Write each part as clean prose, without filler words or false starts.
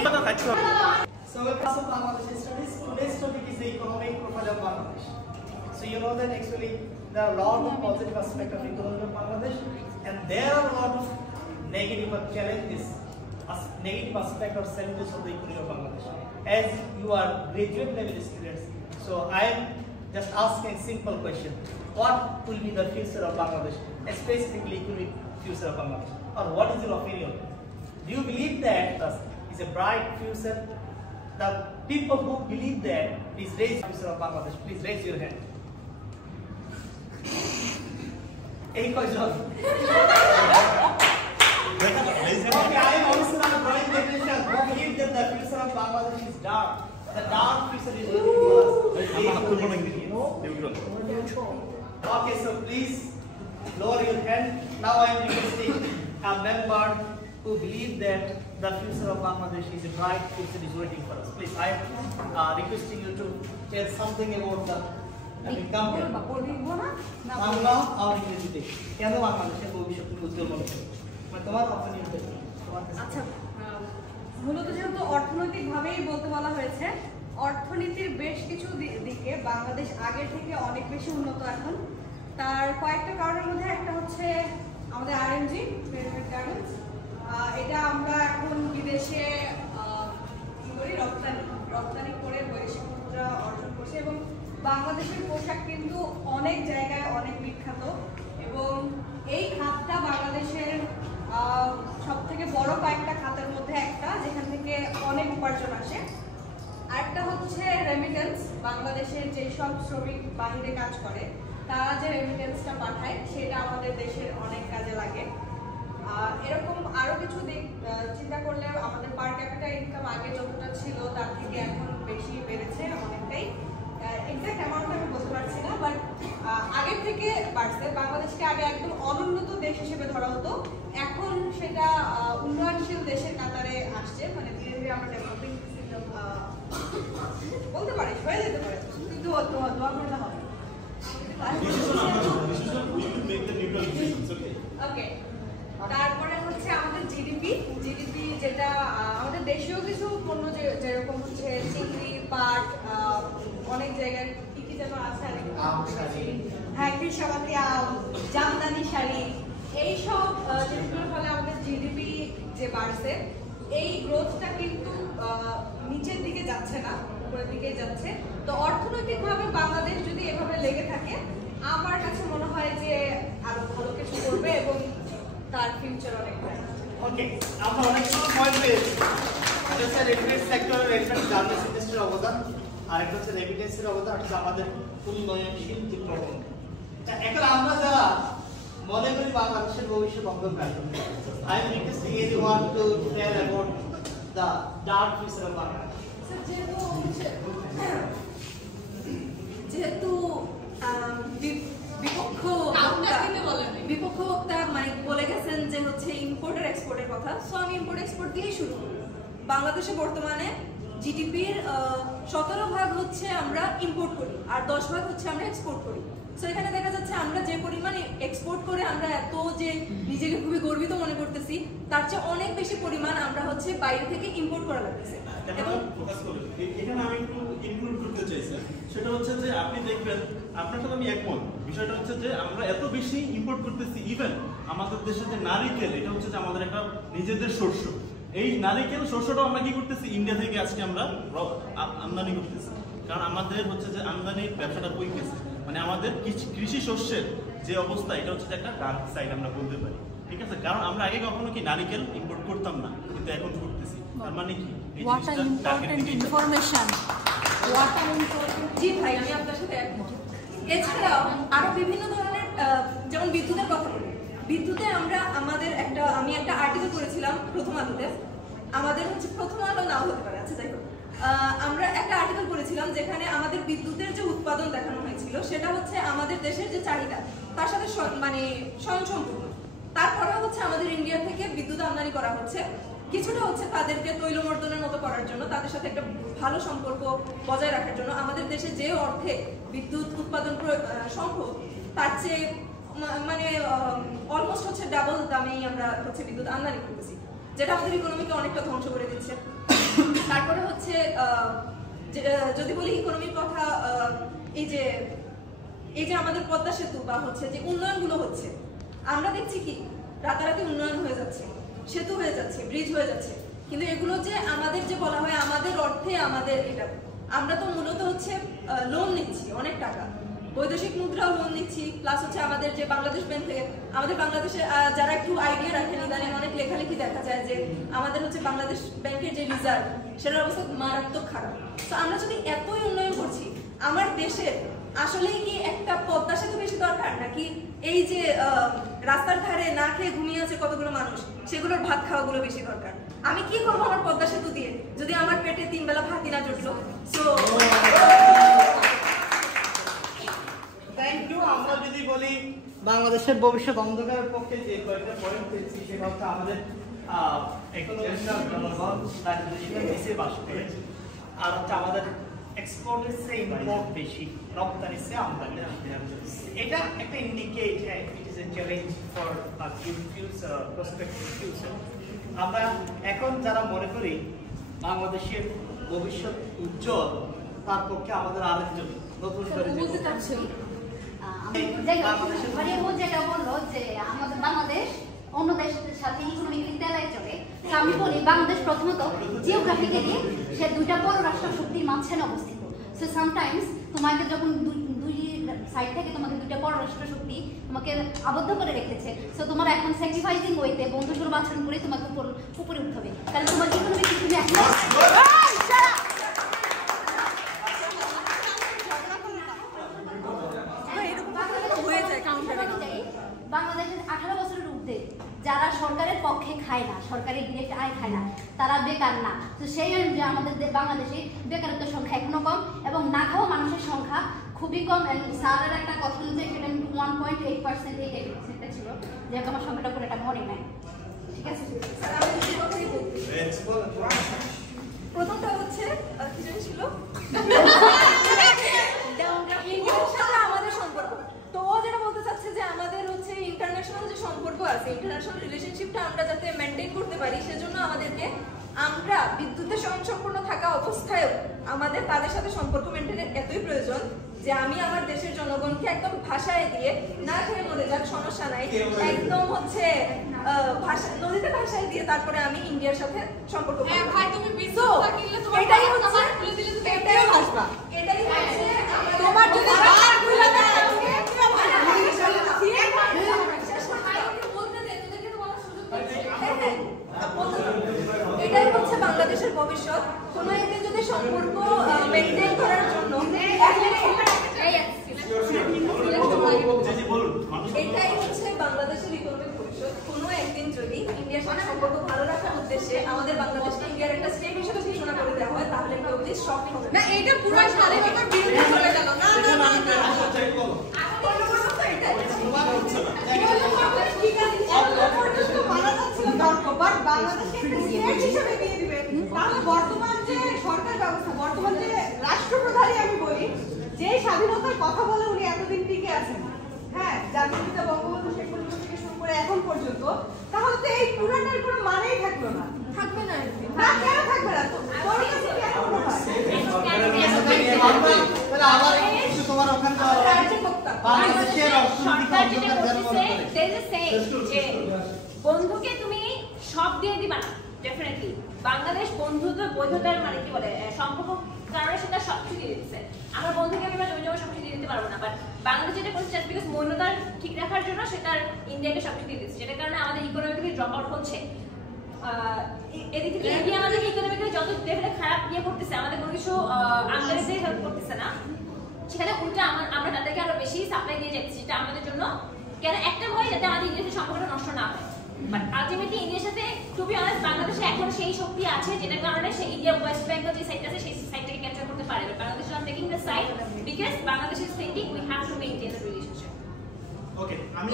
So we'll pass on Bangladesh studies. Today's topic is the economic profile of Bangladesh. So you know that actually there are a lot of positive aspects of economy of Bangladesh, and there are a lot of negative challenges, negative aspects or challenges of the economy of Bangladesh. As you are graduate level students, so I am just asking a simple question: what will be the future of Bangladesh, specifically economic future of Bangladesh, or what is your opinion? Do you believe that it's a bright future? The people who believe that, please raise the future of Bangladesh. Please raise your hand. Okay, I am also not a bright generation who believe that the future of Bangladesh is dark. The dark future is waiting for us. Okay, so please lower your hand. Now I am requesting a member who believe that the future of Bangladesh is a bright future is waiting for us. Please, I am requesting you to tell something about the Bangla আর ইংরেজিতে কেন বাংলাদেশের ভবিষ্যৎ উজ্জ্বল মনে হয়, মানে তোমার opinion. আচ্ছা, মূলত যেহেতু অর্থনৈতিকভাবেই বলতে বলা হয়েছে, অর্থনীতির বেশ কিছু দিকে বাংলাদেশ আগের থেকে অনেক বেশি উন্নত এখন। তার কয়েকটা কারণের মধ্যে একটা হচ্ছে আমাদের আরএমজি, গার্মেন্টস। এটা আমরা এখন বিদেশে রপ্তানি করে বৈদেশিক মুদ্রা অর্জন করছি, এবং বাংলাদেশের পোশাক কিন্তু অনেক জায়গায় অনেক বিখ্যাত, এবং এই খাতটা বাংলাদেশের সব থেকে বড় কয়েকটা খাতের মধ্যে একটা, যেখান থেকে অনেক উপার্জন আসে। আরেকটা হচ্ছে রেমিটেন্স। বাংলাদেশের যেসব শ্রমিক বাহিরে কাজ করে তারা যে রেমিটেন্সটা পাঠায় সেটা আমাদের দেশের অনেক কাজে লাগে। এরকম আরো কিছু দিক চিন্তা করলে আমাদের পার ক্যাপিটা ইনকাম আগে যতটা ছিল তার থেকে এখন বেশি বেড়েছে অনেকটাই। এক্সাক্ট অ্যামাউন্ট আমি বলতে পারছি না, বাট আগের থেকে বাড়ছে। বাংলাদেশকে আগে একদম অনুন্নত দেশ হিসেবে ধরা হতো, এখন সেটা উন্নয়নশীল দেশের কাতারে আসছে। মানে ধীরে ধীরে আমরা ডেভেলপিং বলতে পারি, হয়ে যেতে পারে, কিন্তু দোয়া করলে হবে। ওকে, তারপরে হচ্ছে আমাদের জিডিপি, যেটা আমাদের দেশীয় কিছু পণ্য যেরকম হচ্ছে চিংড়ি, পাট, অনেক জায়গায় কি কি যেন আছে, হ্যাঁ, কৃষাবাতি আম, জামদানি শাড়ি, এইসব জিনিসগুলোর ফলে আমাদের জিডিপি যে বাড়ছে, এই গ্রোথটা কিন্তু নিচের দিকে যাচ্ছে না, উপরের দিকে যাচ্ছে। তো অর্থনৈতিকভাবে বাংলাদেশ যদি এভাবে লেগে থাকে, আমার কাছে মনে হয় যে আরো ভালো কিছু করবে এবং তার ফিউচার অনেক ভালো। ওকে, আমরা অনেকগুলো পয়েন্ট পেয়েছি। এটা হচ্ছে রেমিটেন্স সেক্টর, রেমিটেন্স গার্মেন্টস ইন্ডাস্ট্রির অবদান, আর একটা হচ্ছে রেমিটেন্সের অবদান, হচ্ছে আমাদের উন্নয়নশীল প্রকল্প। এখন আমরা যারা মনে করি বাংলাদেশের ভবিষ্যৎ অন্ধকার, I am requesting anyone to tell about the dark future of Bangladesh. যেহেতু বিপক্ষ বক্তা মানে বলে গেছেন যে হচ্ছে ইম্পোর্ট আর এক্সপোর্টের কথা, সো আমি ইম্পোর্ট এক্সপোর্ট দিয়েই শুরু করি। বাংলাদেশে বর্তমানে জিডিপির 17% হচ্ছে আমরা ইম্পোর্ট করি, আর 10% হচ্ছে আমরা এক্সপোর্ট করি। সো এখানে দেখা যাচ্ছে আমরা যে পরিমাণে এক্সপোর্ট করে আমরা এত যে নিজেকে খুবই গর্বিত মনে করতেছি, তার চেয়ে অনেক বেশি পরিমাণ আমরা হচ্ছে বাইরে থেকে ইম্পোর্ট করা লাগতেছে। এবং এখানে আমি একটু ইনক্লুড করতে চাইছি, সেটা হচ্ছে যে আপনি দেখবেন, আপনার সাথে আমি একমত। বিষয়টা হচ্ছে যে আমরা এত বেশি ইম্পোর্ট করতেছি, ইভেন আমাদের দেশে যে নারিকেল, এটা হচ্ছে যে আমাদের একটা নিজেদের শস্য। এই নারিকেল শস্যটাও আমরা কি করতেছি, ইন্ডিয়া থেকে আজকে আমরা আমদানি করতেছি, কারণ আমাদের হচ্ছে যে আমদানির ব্যবসাটা কই গেছে। মানে আমাদের কৃষি শস্যের যে অবস্থা, এটা হচ্ছে একটা ডার্ক সাইড আমরা বলতে পারি, ঠিক আছে। কারণ আমরা আগে কখনো কি নারিকেল ইম্পোর্ট করতাম না, কিন্তু এখন করতেছি। তার মানে কি, জি ভাই, আমি আপনার সাথে একমত। এছাড়াও আরো বিভিন্ন ধরনের, যেমন বিদ্যুতের কথা বলি, বিদ্যুতে আমি একটা আর্টিকেল করেছিলাম প্রথম আলোতে, আমাদের হচ্ছে প্রথম আলো নাও হতে পারে, আচ্ছা যাই হোক, আমরা একটা আর্টিকেল করেছিলাম যেখানে আমাদের বিদ্যুতের যে উৎপাদন দেখানো হয়েছিল সেটা হচ্ছে আমাদের দেশের যে চাহিদা তার সাথে মানে স্বয়ংসম্পূর্ণ। তারপরে হচ্ছে আমাদের ইন্ডিয়া থেকে বিদ্যুৎ আমদানি করা হচ্ছে, কিছুটা হচ্ছে তাদেরকে তৈলমর্দনের মতো করার জন্য, তাদের সাথে একটা ভালো সম্পর্ক বজায় রাখার জন্য। আমাদের দেশে যে অর্থে বিদ্যুৎ উৎপাদন সম্ভব তার চেয়ে মানে অলমোস্ট হচ্ছে ডাবল দামেই আমরা হচ্ছে বিদ্যুৎ আমদানি করতেছি, যেটা আমাদের ইকোনমিকে অনেকটা ধ্বংস করে দিচ্ছে। তারপরে হচ্ছে যদি বলি ইকোনমির কথা, এই যে আমাদের পদ্মা সেতু বা হচ্ছে যে উন্নয়নগুলো হচ্ছে, আমরা দেখছি কি রাতারাতি উন্নয়ন হয়ে যাচ্ছে, সেতু হয়ে যাচ্ছে, ব্রিজ হয়ে যাচ্ছে, কিন্তু এগুলো যে আমাদের যে বলা হয় আমাদের অর্থে আমাদের এটা, আমরা তো মূলত হচ্ছে লোন নিচ্ছি অনেক টাকা, বৈদেশিক মুদ্রাও লোন নিচ্ছি, প্লাস হচ্ছে আমাদের যে বাংলাদেশ ব্যাংক থেকে, আমাদের বাংলাদেশে যারা একটু আইডিয়া রাখেন ইদানিং অনেক লেখালেখি দেখা যায় যে আমাদের হচ্ছে বাংলাদেশ ব্যাংকের যে রিজার্ভ সেটার অবস্থা মারাত্মক খারাপ। তো আমরা যদি এতই উন্নয়ন করছি, আমার দেশের আসলেই কি একটা পদ্মা সেতু বেশি দরকার, নাকি এই যে রাস্তার ধারে না খেয়ে ঘুমিয়ে আছে কতগুলো মানুষ সেগুলোর ভাত খাওয়াগুলো বেশি দরকার? আমি কি করবো আমার পদ্মা সেতু দিয়ে যদি আমার পেটে 3 বেলা ভাতই না জুটলো? So thank you. আমরা যদি বলি বাংলাদেশের ভবিষ্যৎ অন্ধকারের পক্ষে যে কয়েকটা পয়েন্ট পেয়েছি, সেটা হচ্ছে আমাদের ইকোনমিক্যাল জনগণ দারিদ্র্যসীমার নিচে বাস করে, আর হচ্ছে আমাদের এক্সপোর্টের চেয়ে ইম্পোর্ট বেশি, রপ্তানির চেয়ে আমদানি। এটা একটা indicate it is a challenge for future, prospective future. আমরা এখন যারা মনে করি বাংলাদেশের ভবিষ্যৎ উজ্জ্বল, তার পক্ষে আমাদের আরেকজন নতুন করে মানে ও যেটা বললো যে আমাদের বাংলাদেশ অন্য দেশের সাথে ইকোনমিক্যালি তেলায় চলে, আমি বলি বাংলাদেশ প্রথমত জিওগ্রাফিক্যালি সে 2টা বড় রাষ্ট্র শক্তির মাঝখানে অবস্থিত। সো সামটাইমস তোমাকে যখন দুই সাইড থেকে তোমাকে 2টা বড় রাষ্ট্র শক্তি তোমাকে আবদ্ধ করে রেখেছে, সো তোমার এখন স্যাক্রিফাইসিং ওয়েতে বন্ধু সুলভ করে তোমাকে উপরে উঠতে হবে, তাহলে তোমার ইকোনমিক্যালি তুমি এখন বাংলাদেশের 18 বছরের ঊর্ধ্বে যারা সরকারের পক্ষে খায় না, সরকারের ডিরেক্ট আয় খায় না, তারা বেকার না। তো সেই অনুযায়ী আমাদের বাংলাদেশে বেকারত্বের সংখ্যা এখনো কম এবং না খাওয়া মানুষের সংখ্যা খুবই কম। স্যারের একটা কথা অনুযায়ী সেটা 1.8% সেটা ছিল, যে আমার সংখ্যাটা পুরো এটা মনে নাই। ঠিক আছে, প্রথমটা হচ্ছে কি জানি ছিল আমাদের সম্পর্ক। তো ও যেটা বলতে চাচ্ছে যে আমাদের হচ্ছে ইন্টারন্যাশনাল যে সম্পর্ক আছে, ইন্টারন্যাশনাল রিলেশনশিপটা আমরা যাতে মেনটেন করতে পারি, সেজন্য আমাদেরকে আমরা বিদ্যুতের স্বয়ংসম্পূর্ণ থাকা অবস্থায়ও আমাদের তাদের সাথে সম্পর্ক মেনটেনের এতই প্রয়োজন যে আমি আমার দেশের জনগণকে একদম ভাষায় দিয়ে, না খেয়ে মরে যাক সমস্যা নাই, একদম হচ্ছে নদীতে ভাষায় দিয়ে তারপরে আমি ইন্ডিয়ার সাথে সম্পর্ক এটাই হচ্ছে তোমার যদি এটাই হচ্ছে বাংলাদেশের ভবিষ্যৎ। কোনো একদিন যদি সম্পর্ক মেনটেন করার জন্য এটাই হচ্ছে বাংলাদেশের ইকোনমিক ভবিষ্যৎ। কোনো একদিন যদি ইন্ডিয়ার সাথে সম্পর্ক ভালো রাখার উদ্দেশ্যে আমাদের বাংলাদেশকে ইন্ডিয়ার একটা স্টেট হিসেবে ঘোষণা করে দেওয়া হয়, তাহলে কেউ প্লিজ শক হবে না। এটা পুরো স্বাধীনতার বিরুদ্ধে চলে গেল। না না না বর্তমান যে রাষ্ট্রপ্রধানই আমি বলি, যে স্বাধীনতার কথা বলে উনি এতদিন টিকে আছেন, হ্যাঁ, জাতির পিতা বঙ্গবন্ধু শেখ মুজিব থেকে শুরু করে এখন পর্যন্ত, তাহলে তো এই পুরাটার কোনো মানেই থাকলো না। থাকবে না, না কেন থাকবে না? তো তোমার কাছে কেন মনে হয় তোমার ওখানে বন্ধুকে তুমি সব দিয়ে দিবা না। ডেফিনেটলি বাংলাদেশ বন্ধুত্ব বৈধতার মানে কি বলে সম্পর্ক কারণে সেটা সবকিছু দিয়ে দিচ্ছে। আমার বন্ধুকে আমি জমি জমা সবকিছু দিয়ে দিতে পারবো না, বাট বাংলাদেশ যেটা করছে বিকজ মৌনতার ঠিক রাখার জন্য সেটার ইন্ডিয়াকে সবকিছু দিয়ে দিচ্ছে, যেটার কারণে আমাদের ইকোনমিক্যালি ড্রপ আউট হচ্ছে। এদিক থেকে ইন্ডিয়া আমাদের ইকোনমিক্যালি যত লেভেলে খারাপ ইয়ে করতেছে, আমাদের কোনো কিছু আমদানিতে হেল্প করতেছে না, সেখানে উল্টা আমরা তাদেরকে আরো বেশি সাপ্লাই দিয়ে যাচ্ছি, যেটা আমাদের জন্য কেন একটা ভয় যাতে আমাদের ইন্ডিয়ার সম্পর্কটা নষ্ট না হয়। বাট আলটিমেটলি ইন্ডিয়ার সাথে টু বি অনেস্ট বাংলাদেশে এখন সেই শক্তি আছে যেটার কারণে সে ইন্ডিয়া ওয়েস্ট বেঙ্গল যে সাইড আছে সেই সাইডটাকে ক্যাপচার করতে পারে। Bangladesh is taking the side because Bangladesh is thinking we have to maintain the relationship. Okay, আমি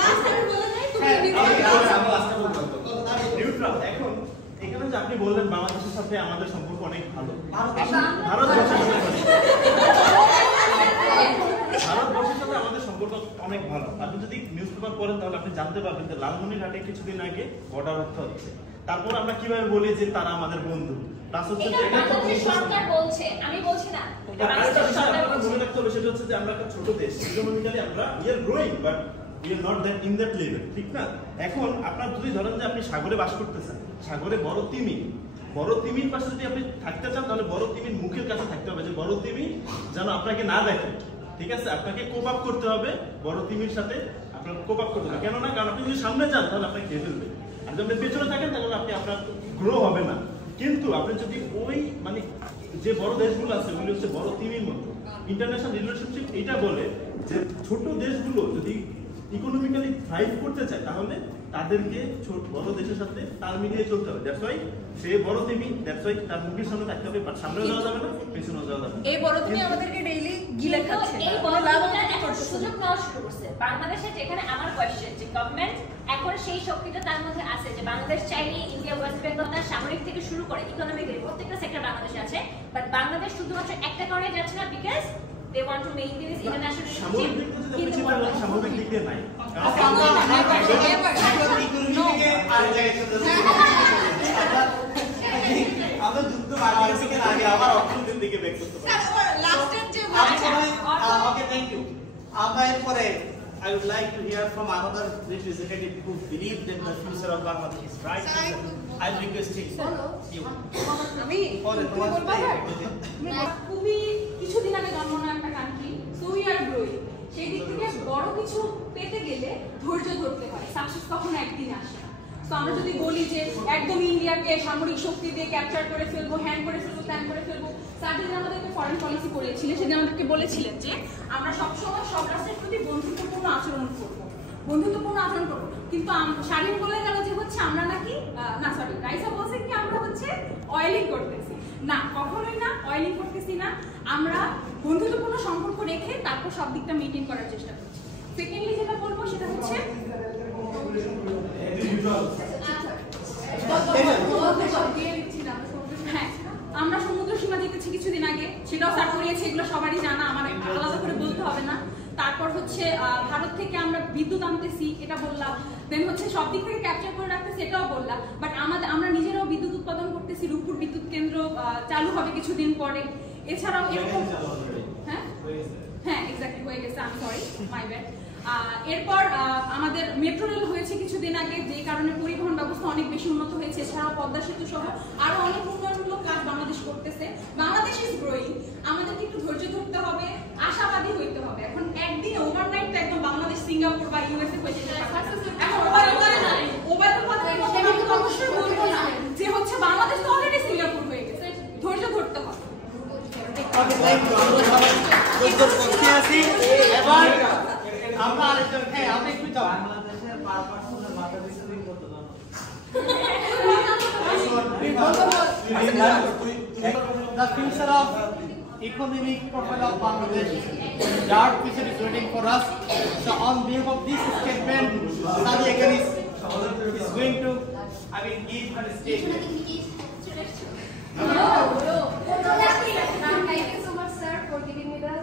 লাস্ট আমি বলে নাই, তুমি নিউট্রাল। এখন এখানে যে আপনি বললেন বাংলাদেশের সাথে আমাদের সম্পর্ক অনেক ভালো, ভারতবর্ষের সাথে আমাদের সম্পর্ক অনেক ভালো। আপনি যদি নিউজ পেপার পড়েন তাহলে আপনি জানতে পারবেন যে লালমনিরহাটে কিছুদিন আগে বর্ডার রক্ষা হচ্ছে। তারপর আমরা কিভাবে বলি যে তারা আমাদের বন্ধু? প্লাস হচ্ছে এটা যে এটা একটা বাংলাদেশ সরকার বলছে, আমি বলছি না। বাংলাদেশ সরকার বলছে। মনে রাখতে হবে সেটা হচ্ছে যে আমরা একটা ছোট দেশ, ইকোনমিক্যালি আমরা we are growing but we are not that in that level, ঠিক না? এখন আপনার যদি ধরেন যে আপনি সাগরে বাস করতেছেন, সাগরে বড় তিমির পাশে যদি আপনি থাকতে চান তাহলে বড় তিমির মুখের কাছে থাকতে হবে, যে বড় তিমি যেন আপনাকে না দেখে, ঠিক আছে? আপনাকে কোপ আপ করতে হবে, বড় তিমির সাথে আপনার কোপ আপ করতে হবে। কেন না? কারণ আপনি যদি সামনে যান তাহলে আপনাকে খেয়ে ফেলবে, আর যদি আপনি পেছনে থাকেন তাহলে আপনি আপনার গ্রো হবে না। কিন্তু আপনি যদি ওই মানে যে বড় দেশগুলো আছে ওগুলো হচ্ছে বড় তিমির মতো। ইন্টারন্যাশনাল রিলেশনশিপ এটা বলে যে ছোট দেশগুলো যদি ইকোনমিক্যালি থ্রাইভ করতে চায় তাহলে তাদেরকে বড় দেশের সাথে তাল মিলিয়ে চলতে হবে। দ্যাটস ওয়াই সে বড় তিমি, দ্যাটস ওয়াই তার মুখের সামনে থাকতে হবে, বাট সামনেও যাওয়া যাবে না, পেছনেও যাওয়া যাবে না। এই বড় তুমি আমাদেরকে ডেইলি গিলে খাচ্ছে, এই বড়টা এখন সুযোগ নেওয়া শুরু করছে বাংলাদেশে। যেখানে আমার কোয়েশ্চেন যে গভর্নমেন্ট এখন সেই শক্তিটা তার মধ্যে আছে যে বাংলাদেশ চাইলে ইন্ডিয়া, ওয়েস্ট বেঙ্গল তার সামরিক থেকে শুরু করে ইকোনমিক্যালি প্রত্যেকটা সেক্টর বাংলাদেশে আছে, বাট বাংলাদেশ শুধুমাত্র একটা কারণে যাচ্ছে না, because they want to maintain this international relationship. সামরিক দিক দিয়ে নাই। আমরা যুদ্ধ বাংলাদেশের আগে আবার অর্থনীতির দিকে ব্যাক করতে পারি। Okay, thank you. এরপরে I would like to hear from another representative who believe that the future of Bangladesh is bright. I'm requesting you. আমি খুবই কিছুদিন আগে জন্ম নেওয়া একটা country, so we are growing. সেই দিক থেকে বড় কিছু পেতে গেলে ধৈর্য ধরতে হয়, সাকসেস কখনো একদিন আসে না। তো আমরা যদি বলি যে একদম ইন্ডিয়াকে সামরিক শক্তি দিয়ে ক্যাপচার করে ফেলবো, হ্যান্ড করে ফেলবো, ত্যান করে ফেলবো, স্যারদিন আমাদেরকে ফরেন পলিসি করেছিলেন, সেদিন আমাদেরকে বলেছিলেন যে আমরা সবসময় সব রাষ্ট্রের প্রতি বন্ধুত্বপূর্ণ আচরণ করবো, কিন্তু শারীন বলে গেল যে হচ্ছে আমরা নাকি না, সরি, রাইসা বলছে কি আমরা হচ্ছে অয়েলিং করতেছি না, কখনোই না, অয়েলিং করতেছি না। আমরা বন্ধুত্বপূর্ণ সম্পর্ক রেখে তারপর সব দিকটা মেইনটেইন করার চেষ্টা করছি। সেকেন্ডলি যেটা বলবো সেটা হচ্ছে হ্যাঁ, আমরা সমুদ্র সীমা দিতেছি কিছুদিন আগে, সেটাও স্যার করিয়েছে, এগুলো সবারই জানা, আমার আলাদা করে বলতে হবে না। তারপর হচ্ছে ভারত থেকে আমরা বিদ্যুৎ আনতেছি, এটা বললাম। দেন হচ্ছে সব দিক থেকে ক্যাপচার করে রাখতেছি, এটাও বললাম। বাট আমরা নিজেরাও বিদ্যুৎ উৎপাদন করতেছি, রূপপুর বিদ্যুৎ কেন্দ্র চালু হবে কিছুদিন পরে। এছাড়াও এরকম হ্যাঁ এক্স্যাক্টলি হয়ে গেছে, আমি সরি, মাই ব্যাড। এরপর আমাদের মেট্রো রেল হয়েছে কিছুদিন আগে, যে কারণে পরিবহন ব্যবস্থা অনেক বেশি উন্নত হয়েছে। এছাড়াও পদ্মা সেতু সহ আরো অনেক উন্নয়নমূলক কাজ বাংলাদেশ করতেছে। বাংলাদেশ ইজ গ্রোয়িং, আমাদেরকে একটু ধৈর্য ধরতে হবে, আশাবাদী হইতে হবে। এখন একদিনে ওভারনাইট তো একদম বাংলাদেশ সিঙ্গাপুর বা ইউএসএ হয়ে যেতে পারে না। অবশ্যই বলবো না যে হচ্ছে বাংলাদেশ তো অলরেডি সিঙ্গাপুর হয়ে গেছে, ধৈর্য ধরতে হবে। আমরা আরেকজন, হ্যাঁ আমরা একটু যাও। বাংলাদেশের পার পার্সনের মাথা পিছু দিন কত জানো? The future of economic profile of Bangladesh, dark future is waiting for us. So on behalf of this statement, Sadi again is going to, give her statement. Thank you so much, sir, for giving me the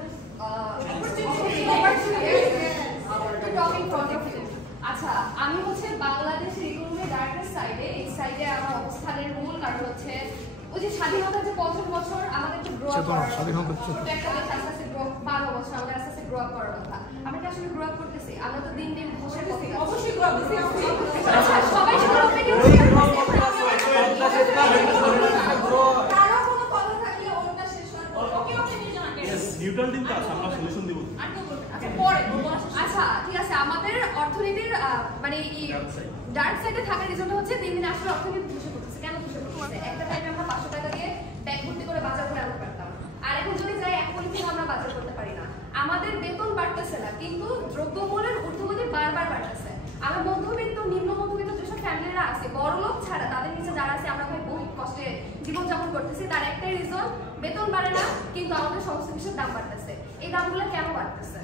opportunity to talk in front of you. আচ্ছা, আমি হচ্ছে বাংলাদেশের economy ডার্কের সাইডে, এই সাইডে আমার অবস্থানের মূল কারণ হচ্ছে ওই যে স্বাধীনতার যে 5 বছর আমাদের একটু গ্রো আপ করার কথা। ছোট একটা দেশ আস্তে আস্তে 12 বছর আমাদের আস্তে আস্তে গ্রো আপ করার কথা। আমরা কি আসলে গ্রো আপ করতেছি? আমরা তো দিন দিন বসে করতেছি, অবশ্যই গ্রো আপ করতেছি। আচ্ছা, সবাই শুনে অপেক্ষা করছি। কারো কোনো কথা থাকলে ওটা শেষ হয়। ওকে নিয়ে জানা কে? নিউট্রাল দিন কাজ আমরা সলিউশন দিব। আচ্ছা পরে, আচ্ছা ঠিক আছে। আমাদের অর্থনীতির মানে ডার্ক সাইডে থাকার রিজনটা হচ্ছে দিন দিন আসলে অর্থনীতি ধসে পড়তেছে। কেন ধসে পড়তেছে? একটা টাইমে আমরা 500 টাকা দিয়ে ব্যাগ ভর্তি করে বাজার করে আনতে পারতাম, আর এখন যদি যাই 1 কোটি থেকে আমরা বাজার করতে পারি না। আমাদের বেতন বাড়তেছে না, কিন্তু দ্রব্যমূল্যের ঊর্ধ্বগতি বারবার বাড়তেছে। আমরা মধ্যবিত্ত, নিম্ন মধ্যবিত্ত যেসব ফ্যামিলিরা আছে, বড় লোক ছাড়া তাদের নিচে যারা আছে, আমরা ভাই বহু কষ্টে জীবনযাপন করতেছি। তার একটাই রিজন, বেতন বাড়ে না কিন্তু আমাদের সমস্ত কিছুর দাম বাড়তেছে। এই দামগুলো কেন বাড়তেছে?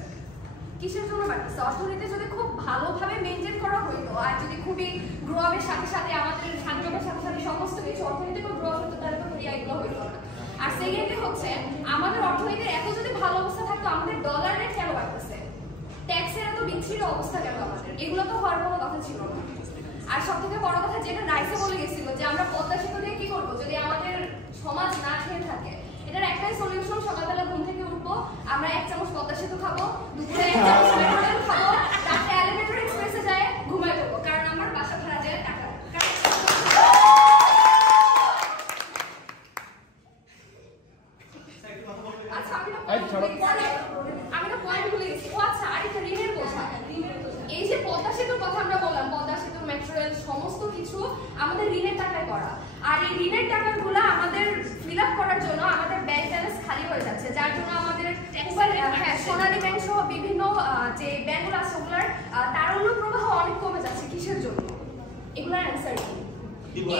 কিসের জন্য বাড়তেছে? অর্থনীতি যদি খুব ভালোভাবে মেনটেন করা হইতো, আর যদি খুবই গ্রো আপের সাথে সাথে আমাদের স্বাধীনতার সাথে সাথে সমস্ত কিছু অর্থনীতিকে গ্রো আপ হতো, তাহলে তো এগুলো হইতো না। আর সেকেন্ডলি হচ্ছে আমাদের অর্থনীতির এত যদি ভালো অবস্থা থাকতো, আমাদের ডলার রেট কেন বাড়তেছে? ট্যাক্সের এত বিচ্ছিন্ন অবস্থা কেন আমাদের? এগুলো তো হওয়ার কোনো কথা ছিল না। আর সবথেকে বড় কথা যেটা রাইসে বলে গেছিল যে আমরা পদ্মা সেতু দিয়ে কি করবো যদি আমাদের সমাজ না খেয়ে থাকে, এটার একটাই সলিউশন, সকালবেলা ঘুম থেকে উঠবো, আমরা 1 চামচ পদ্মা সেতু খাবো, দুপুরে 1 চামচ মেট্রোরেল খাবো, রাতে এলিভেটর এক্সপ্রেসে যায় ঘুমাই পড়বো, কারণ আমার বাসা ভাড়া যায় টাকা। আচ্ছা আমি না পয়েন্ট ভুলে গেছি। ও আচ্ছা, আরেকটা ঋণের বোঝা। এই যে পদ্মা সেতুর কথা আমরা বললাম, পদ্মা সেতুর মেট্রোরেল সমস্ত কিছু আমাদের ঋণের টাকায় করা, আর এই ঋণের টাকাগুলো আমাদের ফিল আপ করার জন্য আমাদের ব্যাংক ব্যালেন্স খালি হয়ে যাচ্ছে, যার জন্য আমাদের সোনালী ব্যাংক সহ বিভিন্ন যে ব্যাংকগুলো আছে ওগুলোর তারল্য প্রবাহ অনেক কমে যাচ্ছে। কিসের জন্য? এগুলোর অ্যান্সার কি?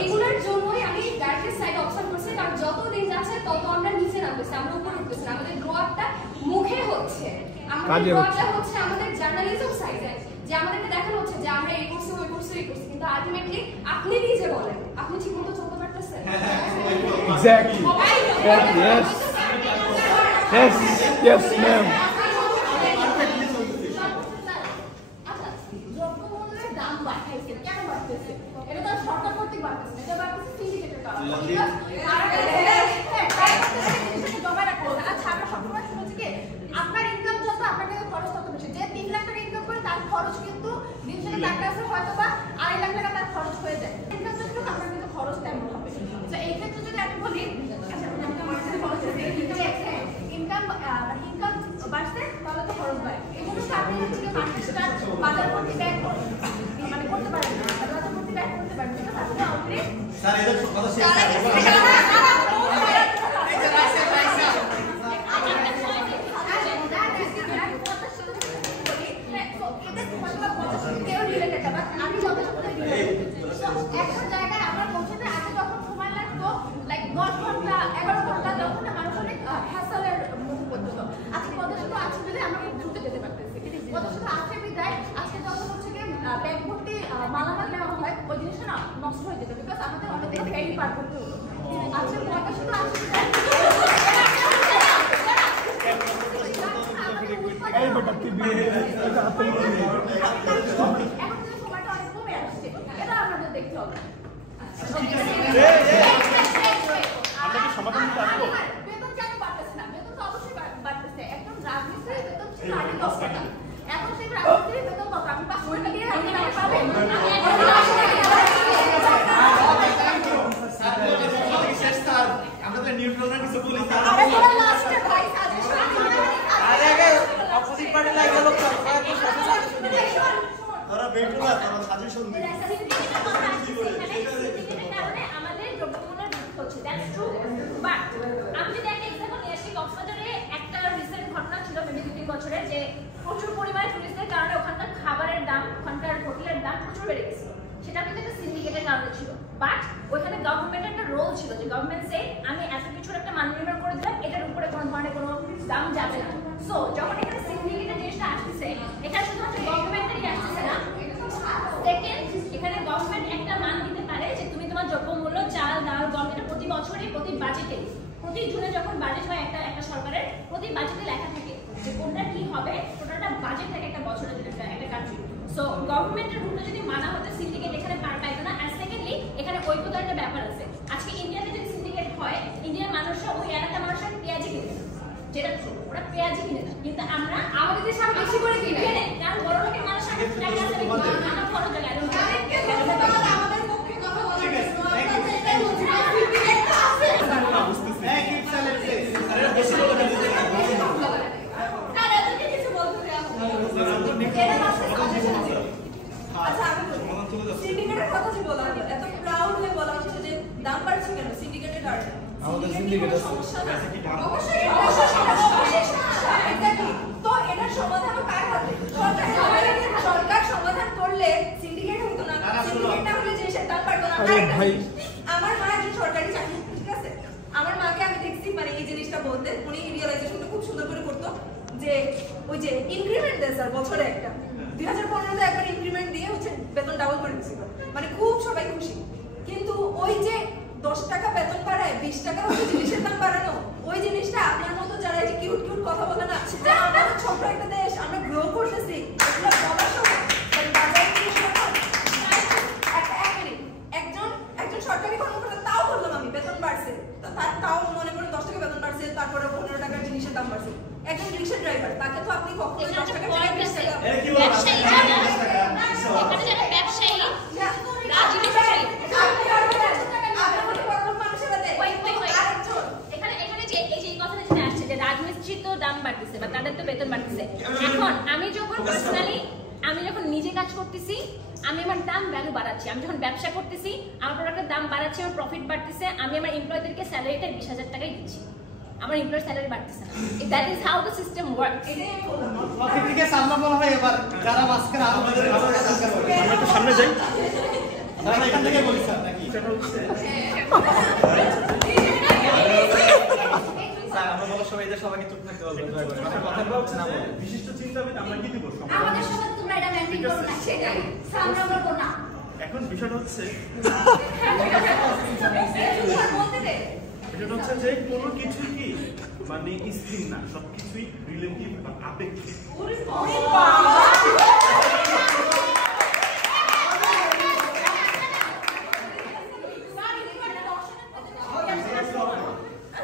এইগুলোর জন্যই আমি ডার্কেস্ট সাইড অবজার্ভ করছি, কারণ যত দিন যাচ্ছে তত আমরা নিচে নামতেছি, আমরা উপরে উঠতেছি না। আমাদের গ্রো আপটা মুখে হচ্ছে, আমাদের গ্রো আপটা হচ্ছে আমাদের জার্নালিজম সাইডে, যে আমাদেরকে দেখানো হচ্ছে যে আমরা এই করছি ওই করছি এই করছি, কিন্তু আলটিমেটলি আপনি নিজে বলেন আপনি ঠিকমতো চলতে পারতেছেন? Exactly. Yes, ma'am. আচ্ছা, দ্রব্যমূল্যের দাম বাড়তেছে, কেন বাড়তেছে? এটা তো সরকার কর্তৃক বাড়তেছে, এটা বাড়তেছে সিন্ডিকেটের কারণে। আচ্ছা, আমরা সবসময় শুনেছি কি আপনার ইনকাম যত আপনার কাছে খরচ তত বেশি। যে 3 লাখ টাকা ইনকাম করে তার খরচ কিন্তু দিন শেষে তার কাছে হয়তো বা 2.5 লাখ টাকা তার খরচ হয়ে যায়। ইনকাম যত আপনার কিন্তু খরচ তেমন হবে। তো এই ক্ষেত্রে যদি আমি বলি, আচ্ছা ইনকাম বাড়ছে তাহলে তো খরচ বাড়ে, এই জন্য তো আপনি হচ্ছে মার্কেটটা বাজার প্রতি ব্যয় মানে করতে পারেন না, বাজার প্রতি ব্যয় করতে পারেন না। তাহলে অলরেডি স্যার এদের কথা শেষ একটা জায়গায় আমরা পৌঁছতে আগে যখন সময় লাগতো লাইক 10 ঘন্টা 11 ঘন্টা, তখন মানুষ অনেক হ্যাসেলের মধ্যে পড়তো। আজকে পদ্মা সেতু আছে বলে আমরা খুব দ্রুত যেতে পারতেছি। পদ্মা সেতু আছে বিদায় আজকে যখন হচ্ছে কি ব্যাগ ভর্তি মালামাল নেওয়া হয়, ওই জিনিসটা না নষ্ট হয়ে যেত, বিকজ আমাদের অনেক ফেরি পার করতে হতো। আজকে পদ্মা সেতু আছে সময়টা অনেক কমে আসছে, এটা আমাদের দেখতে হবে। বেতন কেন বাড়তেছে না? বেতন তো অবশ্যই বাড়তেছে। একদম রাজমিস্ত্রির বেতন ছিল আগে 10 টাকা, এখন সেই রাজমিস্ত্রির বেতন কত? আপনি 500 টাকা দিয়ে পাবেন? আমাদের নিউট্রালরা কিছু বলি স্যার, আরে পুরো লাস্টে ভাই সাজেশন আরে আগে অপোজিট পার্টি লাগে লোক স্যার, তারা বেটু না, তারা সাজেশন দিবে। কারণে আমাদের দ্রব্যমূল্যের বৃদ্ধি হচ্ছে, দ্যাটস ট্রু। বাট আমি যদি একটা এক্সাম্পল নিয়ে আসি, কক্সবাজারে একটা রিসেন্ট ঘটনা ছিল মেবি 2-3 বছরের, যে প্রচুর পরিমাণে টুরিস্টদের কারণে ওখানকার খাবারের দাম, ওখানকার হোটেলের দাম প্রচুর বেড়ে গেছিল। সেটা কিন্তু একটা সিন্ডিকেটের কারণে ছিল। বাট ওইখানে গভর্নমেন্টের একটা রোল ছিল যে গভর্নমেন্ট সে আমি এত কিছুর একটা মান নির্মাণ করে দিলাম, এটার উপরে কোনো ধরনের কোনো দাম যাবে না। সো যখন এখানে সিন্ডিকেটের জিনিসটা আসতেছে, এখানে শুধুমাত্র গভর্নমেন্টেরই আসতেছে না, সেকেন্ড এখানে গভর্নমেন্ট একটা মান দিতে পারে যে তুমি তোমার দ্রব্যমূল্য, চাল, ডাল, গম, এটা প্রতি বছরই প্রতি বাজেটে, প্রতি জুনে যখন বাজেট হয় একটা সরকারের, প্রতি বাজেটে লেখা থাকে যে কোনটা কি হবে, টোটালটা বাজেট থাকে একটা বছরের জন্য একটা কান্ট্রি। সো গভর্নমেন্টের রুলটা যদি মানা হতো, সিন্ডিকেট এখানে পার পাইতো না। আর সেকেন্ডলি এখানে ঐক্যতার একটা ব্যাপার আছে। আজকে ইন্ডিয়াতে যদি সিন্ডিকেট হয়, ইন্ডিয়ার মানুষরা ওই এলাকার মানুষরা পেঁয়াজি কিনে, যেটা ওরা পেঁয়াজি কিনে না, কিন্তু আমরা আমাদের দেশে আমরা বেশি করে কিনে, কারণ বড় লোকের মানুষ আমাদের টাকা আছে, আমরা বড় জায়গায় আমাদের পক্ষে কথা বলা ঠিক আছে, thank you. Thank you sir, আরে বেশি লোক আছে স্যার এদেরকে কিছু বলতে দেয়া আচ্ছা আমি সিন্ডিকেটের কথা যে বলা হলো, এত প্রাউড হয়ে বলা হচ্ছে যে দাম বাড়ছে কেন? সিন্ডিকেটের কারণে। আমাদের সিন্ডিকেটের সমস্যা না, অবশ্যই এক্স্যাক্টলি। তো এটার সমাধানও কার হাতে? সরকার সমাধান করলে সিন্ডিকেট হতো না, সিন্ডিকেট না হলে জিনিসের দাম বাড়তো না। আমার মা একজন সরকারি চাকরি, ঠিক আছে, আমার মাকে আমি দেখছি মানে এই জিনিসটা বলতে, উনি রিয়েলাইজেশনটা খুব সুন্দর করে করতো যে ওই যে ইনক্রিমেন্ট দেয় স্যার বছরে একটা, 2015-তে একবার ইনক্রিমেন্ট দিয়ে হচ্ছে বেতন ডাবল করে দিয়েছিল, মানে খুব সবাই খুশি। কিন্তু ওই যে 10 টাকা বেতন বাড়ায় 20 টাকা হচ্ছে জিনিসের দাম বাড়ানো, ওই জিনিসটা আপনার মতো যারা এই যে কিউট কিউট কথা বলে না, যে আমাদের ছোট একটা দেশ, আমরা গ্রো করতেছি, এগুলো বলার সময় বাজারে কর্মকর্তা তাও বললাম আমি বেতন বাড়ছে, তাও মনে করেন 10 টাকা বেতন বাড়ছে, তারপরে 15 টাকার জিনিসের দাম বাড়ছে। একজন রিক্সা ড্রাইভার তাকে তো আপনি কখনো 10 টাকা ব্যবসায়ী যারা ব্যবসায়ী রাজনীতিবিদ রাজমিস্ত্রির তো দাম বাড়তেছে বা তাদের তো বেতন বাড়তেছে। এখন আমি যখন পার্সোনালি নিজে কাজ করতেছি, আমি আমার দাম ভ্যালু বাড়াচ্ছি। আমি যখন ব্যবসা করতেছি, আমার প্রোডাক্টের দাম বাড়াচ্ছে, আমার প্রফিট বাড়তেছে, আমি আমার এমপ্লয়ীদেরকে স্যালারিটা 20,000 টাকাই দিচ্ছি, আমার এমপ্লয়ের স্যালারি বাড়তেছে না। That is how the system works. Profit থেকে সামনে বলা হয় এবার যারা মাঝখানে আরো আমরা একটু সামনে যাই, আমরা এখান থেকে বলি স্যার নাকি সেটা হচ্ছে আমরা বলার সময় এদের সবাইকে চুপ থাকতে বলবেন, কথা হচ্ছে না বলে বিশিষ্ট চিন্তাবিদ আমরা কি দিব? আমাদের সাথে তোমরা এটা মেইনটেইন করো না, সেটাই আমরা বলবো না। এখন বিষয়টা হচ্ছে এটা হচ্ছে যে কোনো কিছু কি মানে স্থির না, সবকিছুই রিলেটিভ বা আপেক্ষিক।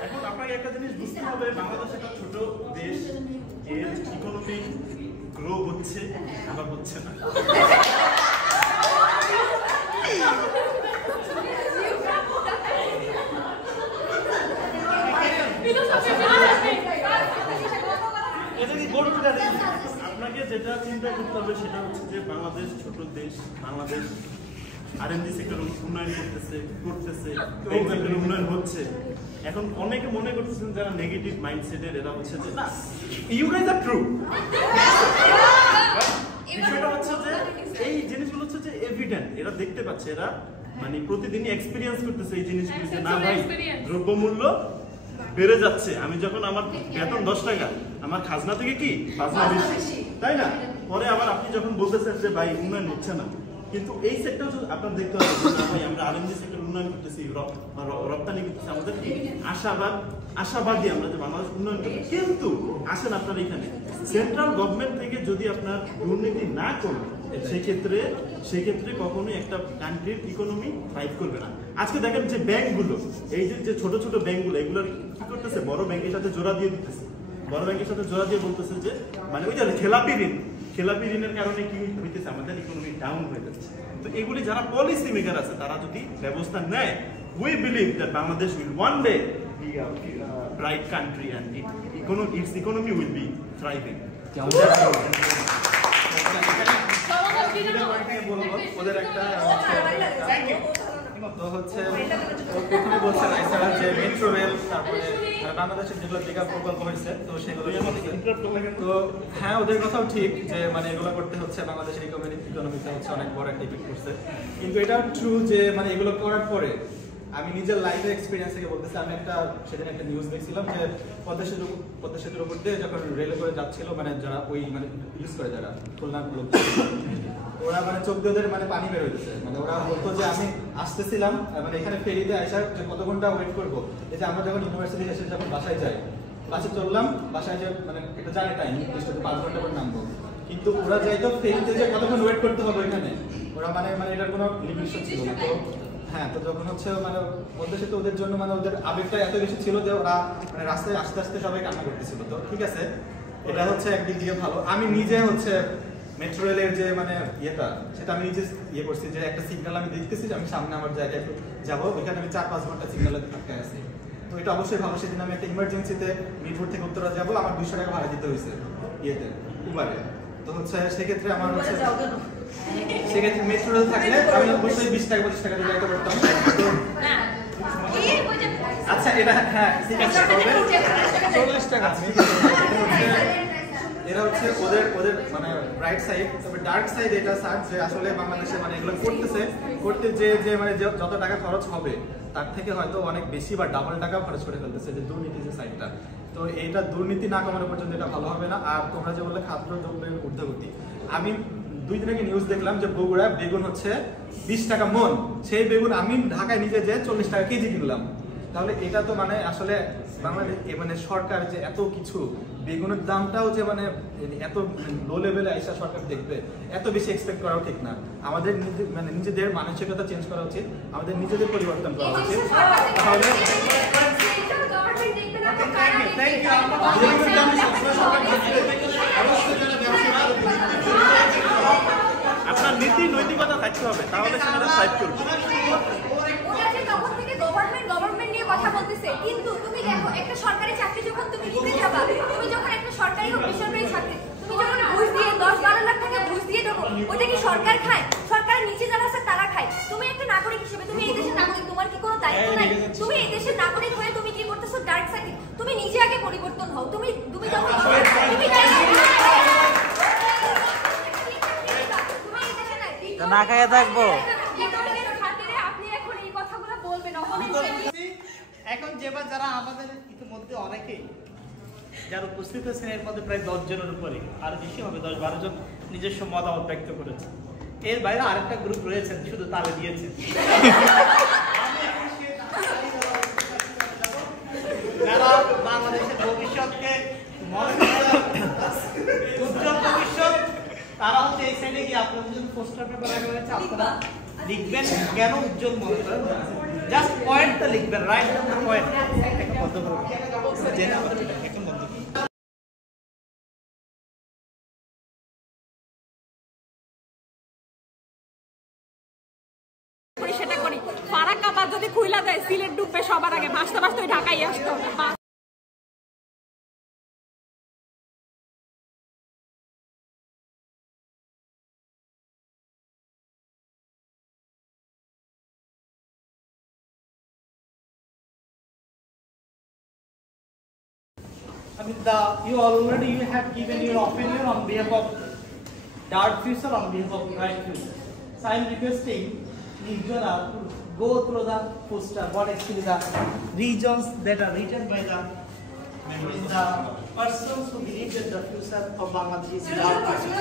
এখন আপনাকে একটা জিনিস বুঝতে হবে, বাংলাদেশ একটা ছোট দেশ, এর ইকোনমিক গ্রো হচ্ছে আবার হচ্ছে না। আপনাকে যেটা চিন্তা করতে হবে সেটা হচ্ছে যে বাংলাদেশ ছোট দেশ, বাংলাদেশ R&D সেক্টর উন্নয়ন করতেছে উন্নয়ন হচ্ছে। এখন অনেকে মনে করতেছেন যারা নেগেটিভ মাইন্ডসেটের, এরা হচ্ছে যে না ইউ গাইজ আর ট্রু। বিষয়টা হচ্ছে যে এই জিনিসগুলো হচ্ছে যে এভিডেন্ট, এরা দেখতে পাচ্ছে, এরা মানে প্রতিদিনই এক্সপেরিয়েন্স করতেছে এই জিনিসগুলো যে না ভাই দ্রব্যমূল্য বেড়ে যাচ্ছে, আমি যখন আমার বেতন 10 টাকা, আমার খাজনা থেকে কি খাজনা বেশি, তাই না? পরে আবার আপনি যখন বলতেছেন যে ভাই উন্নয়ন হচ্ছে না, কিন্তু এই সেক্টর আপনার দেখতে হবে না ভাই আমরা R&D সেক্টর উন্নয়ন করতেছি, রপ্তানি করতেছি, আমাদের কি আশাবাদী আমরা যে বাংলাদেশ উন্নয়ন করবে। কিন্তু আসেন আপনার এখানে সেন্ট্রাল গভর্নমেন্ট থেকে যদি আপনার দুর্নীতি না করে, সেক্ষেত্রে কখনোই একটা কান্ট্রির ইকোনমি থ্রাইভ করবে না। আজকে দেখেন যে ব্যাংকগুলো, এই যে ছোট ছোট ব্যাংকগুলো, এগুলোর কি করতেছে, বড় ব্যাংকের সাথে জোড়া দিয়ে দিতেছে, বড় ব্যাংকের সাথে জোড়া দিয়ে বলতেছে যে মানে ওই যে খেলাপি ঋণের কারণে কি হইতেছে, আমাদের ইকোনমি ডাউন হয়ে যাচ্ছে। তো এগুলি যারা পলিসি মেকার আছে তারা যদি ব্যবস্থা নেয়, we believe that Bangladesh will one day be a bright country and its economy will be thriving. ওদের একটা তো হচ্ছে প্রথমে বলছেন আইসারা যে মেট্রো রেল, তারপরে বাংলাদেশের যেগুলো মেগা প্রকল্প হয়েছে তো সেগুলো, তো হ্যাঁ ওদের কথাও ঠিক যে মানে এগুলো করতে হচ্ছে বাংলাদেশের ইকোনমিতে হচ্ছে অনেক বড় একটা ইফেক্ট করছে। কিন্তু এটাও ট্রু যে মানে এগুলো করার পরে আমি নিজের লাইফে এক্সপিরিয়েন্স থেকে বলতেছি, আমি সেদিন একটা নিউজ দেখছিলাম যে পদ্মা সেতুর উপর দিয়ে যখন রেলে করে যাচ্ছিল, মানে যারা ওই মানে ইউজ করে যারা খুলনার লোক, ওরা মানে চোখ দিয়ে ওদের মানে পানি বের হইতেছে। মানে ওরা বলতো যে আমি আসতেছিলাম মানে এখানে ফেরিতে আসার যে কত ঘন্টা ওয়েট করবো, এই যে আমরা যখন ইউনিভার্সিটি এসে যখন বাসায় যাই, বাসে চললাম, বাসায় যে মানে এটা জানে টাইম 5 ঘন্টা করে নামবো, কিন্তু ওরা যাইতো ফেরিতে যে কতক্ষণ ওয়েট করতে হবে এখানে, ওরা মানে এটার কোনো লিমিটেশন ছিল না। তো হ্যাঁ, তো যখন হচ্ছে মানে পদ্মা সেতু ওদের জন্য মানে ওদের আবেগটা এত বেশি ছিল যে ওরা মানে রাস্তায় আস্তে আস্তে সবাই কান্না করতেছিল। তো ঠিক আছে, এটা হচ্ছে একদিক দিয়ে ভালো। আমি নিজে হচ্ছে মেট্রো রেলের যে মানে ইয়েটা, সেটা আমি নিজে ইয়ে করছি যে একটা সিগন্যাল আমি দেখতেছি যে আমি সামনে আমার জায়গায় একটু যাবো, ওইখানে আমি 4-5 ঘন্টা সিগন্যালে আটকে আছি। তো এটা অবশ্যই ভালো। সেদিন আমি একটা ইমার্জেন্সিতে মিরপুর থেকে উত্তরা যাবো, আমার 200 টাকা ভাড়া দিতে হয়েছে ইয়েতে, উবারে। তো হচ্ছে সেক্ষেত্রে আমার হচ্ছে সেক্ষেত্রে মেট্রো রেল থাকলে আমি অবশ্যই 20 টাকা 25 টাকা দিয়ে যাইতে পারতাম। আচ্ছা এটা হ্যাঁ ঠিক আছে, 40 টাকা। এরা হচ্ছে ওদের মানে রাইট সাইড। তবে ডার্ক সাইড এটা স্যার যে আসলে বাংলাদেশে মানে এগুলো করতে যে মানে যত টাকা খরচ হবে তার থেকে হয়তো অনেক বেশি বা ডাবল টাকা খরচ করে ফেলতেছে, যে দুর্নীতি যে সাইডটা। তো এইটা দুর্নীতি না কমানো পর্যন্ত এটা ভালো হবে না। আর তোমরা যে বললে খাদ্য দ্রব্যের ঊর্ধ্বগতি, আমি 2 দিন আগে নিউজ দেখলাম যে বগুড়া বেগুন হচ্ছে 20 টাকা মন, সেই বেগুন আমি ঢাকায় নিজে যে 40 টাকা কেজি কিনলাম। তাহলে এটা তো মানে আসলে বাংলাদেশ মানে সরকার যে এত কিছু বেগুনের দামটাও যে মানে এত লো লেভেলে আইসা সরকার দেখবে এত বেশি এক্সপেক্ট করাও ঠিক না। আমাদের মানে নিজেদের মানসিকতা চেঞ্জ করা উচিত, আমাদের নিজেদের পরিবর্তন করা উচিত। তাহলে আপনার নীতি নৈতিকতা থাকতে হবে, তাহলে সেটা ফাইট করবে। গভর্নমেন্ট নিয়ে কথা বলতেছে, কিন্তু তুমি দেখো একটা সরকারি চাকরি যখন তুমি নিতে যাবা, তুমি যখন একটা সরকারি ও বেসরকারি চাকরি তুমি যখন ঘুষ দিয়ে 10-12 লাখ টাকা ঘুষ দিয়ে দেবো, ওটা কি সরকার খায়? সরকারের নিচে যারা আছে তারা খায়। তুমি একটা নাগরিক হিসেবে, তুমি এই দেশের নাগরিক, তোমার কি কোনো দায়িত্ব নাই? তুমি এই দেশের নাগরিক হয়ে তুমি কি করতেছো? Dark side. তুমি নিজে আগে পরিবর্তন হও। তুমি যখন না খাইয়ে থাকবো। এখন যেবার যারা আমাদের ইতিমধ্যে অনেকেই যারা উপস্থিত আছেন এর মধ্যে প্রায় 10 জনের উপরে, আর বেশি হবে 10-12 জন নিজস্ব মতামত ব্যক্ত করেছে। এর বাইরে আরেকটা গ্রুপ রয়েছেন শুধু তালে দিয়েছেন। যারা বাংলাদেশের ভবিষ্যৎকে মনে করেন উজ্জ্বল ভবিষ্যৎ, তারা হচ্ছে এই সাইডে গিয়ে আপনাদের যদি পোস্টার পেপার রাখা হয়েছে আপনারা লিখবেন কেন উজ্জ্বল মনে করেন, জাস্ট পয়েন্টটা লিখবেন, রাইট দ্য পয়েন্ট। একটা বন্ধ করবেন, জেনে আমাদের এখন বন্ধ করবেন। সেটা করি। ফারাক্কা বাদ যদি খুইলা দেয় সিলেট ডুববে সবার আগে, ভাসতে ভাসতে ঢাকায় আসতে হবে। I mean, you have given your opinion on behalf of dark future, on behalf of bright future. So I am requesting Nijjana to go through the poster, what actually the regions that are written by the persons who believe that the future of Bangladesh is dark future.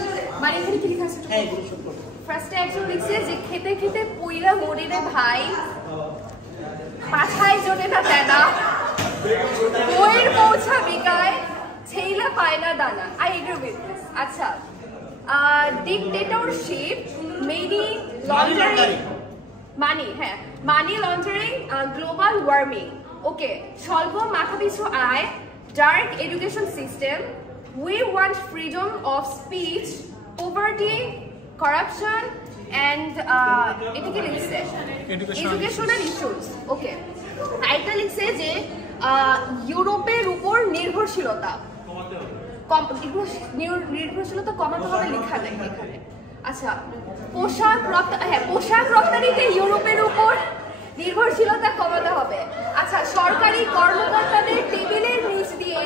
মানে এখানে কি লেখা আছে? হ্যাঁ, এগুলো সব করো। ফার্স্টে একজন লিখছে যে খেতে খেতে পুইরা মরি রে ভাই, পাছায় জনে না দেনা, বইয়ের পৌঁছা বিকায় ছেইলা পায় না দানা। I agree with this. আচ্ছা, dictatorship, money laundering, global warming, okay, স্বল্প মাথাপিছু আয়, dark education system, we want freedom of speech, poverty, corruption and এটা কি লিখছে? Educational issues. ওকে, আরেকটা লিখছে যে ইউরোপের উপর নির্ভরশীলতা, নির্ভরশীলতা কমাতে হবে, লেখা নেই এখানে। আচ্ছা, পোশাক রপ্তানিতে ইউরোপের উপর নির্ভরশীলতা কমাতে হবে। আচ্ছা, সরকারি কর্মকর্তাদের টেবিলের নিচ দিয়ে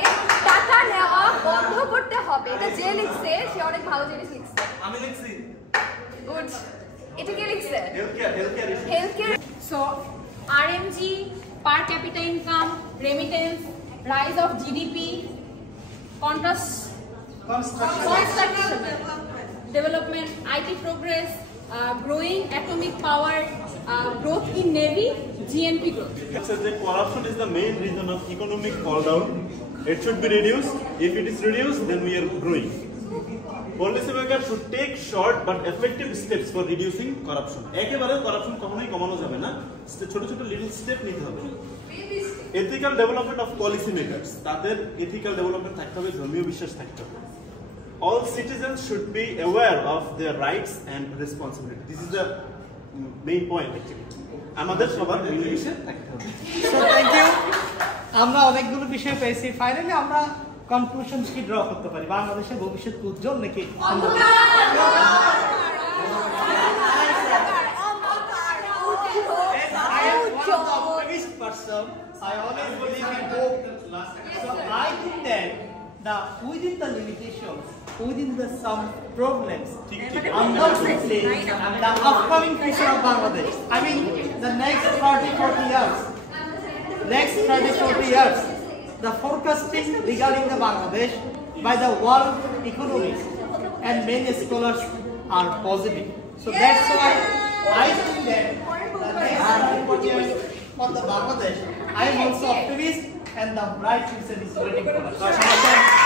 টাকা নেওয়া বন্ধ করতে হবে। এটা যে লিখছে সে অনেক ভালো জিনিস লিখছে। আমি লিখছি গুড। এটা কে লিখছে? Healthcare. So RMG, per capita income, remittance, rise of GDP, construction development, IT progress, growing atomic power, growth in Navy, GNP growth. It says that corruption is the main reason of economic fall down. It should be reduced. If it is reduced, then we are growing. Policymakers should take short but effective steps for reducing corruption. একেবারে corruption কখনোই কমানো যাবে না, ছোট ছোট little step নিতে হবে। Ethical development of policymakers, তাদের ethical development থাকতে হবে, ধর্মীয় বিশ্বাস থাকতে হবে। All citizens should be aware of their rights and responsibility. This is the main point actually. আমাদের সবার মিলেমিশে থাকতে হবে। So thank you. আমরা অনেকগুলো বিষয় পেয়েছি। ফাইনালি আমরা কনক্লুশন কি ড্র করতে পারি? বাংলাদেশের ভবিষ্যৎ উজ্জ্বল নাকি অন্ধকার? I am one of the optimist person. I always believe in hope. So I think that within the limitations, within the some problems, undoubtedly the upcoming future of Bangladesh, I mean the next 30-40 years, the forecasting regarding the Bangladesh by the world economy and many scholars are positive. So that's why I think that the next 40 years of the Bangladesh, I am also optimist and the bright future is waiting for us.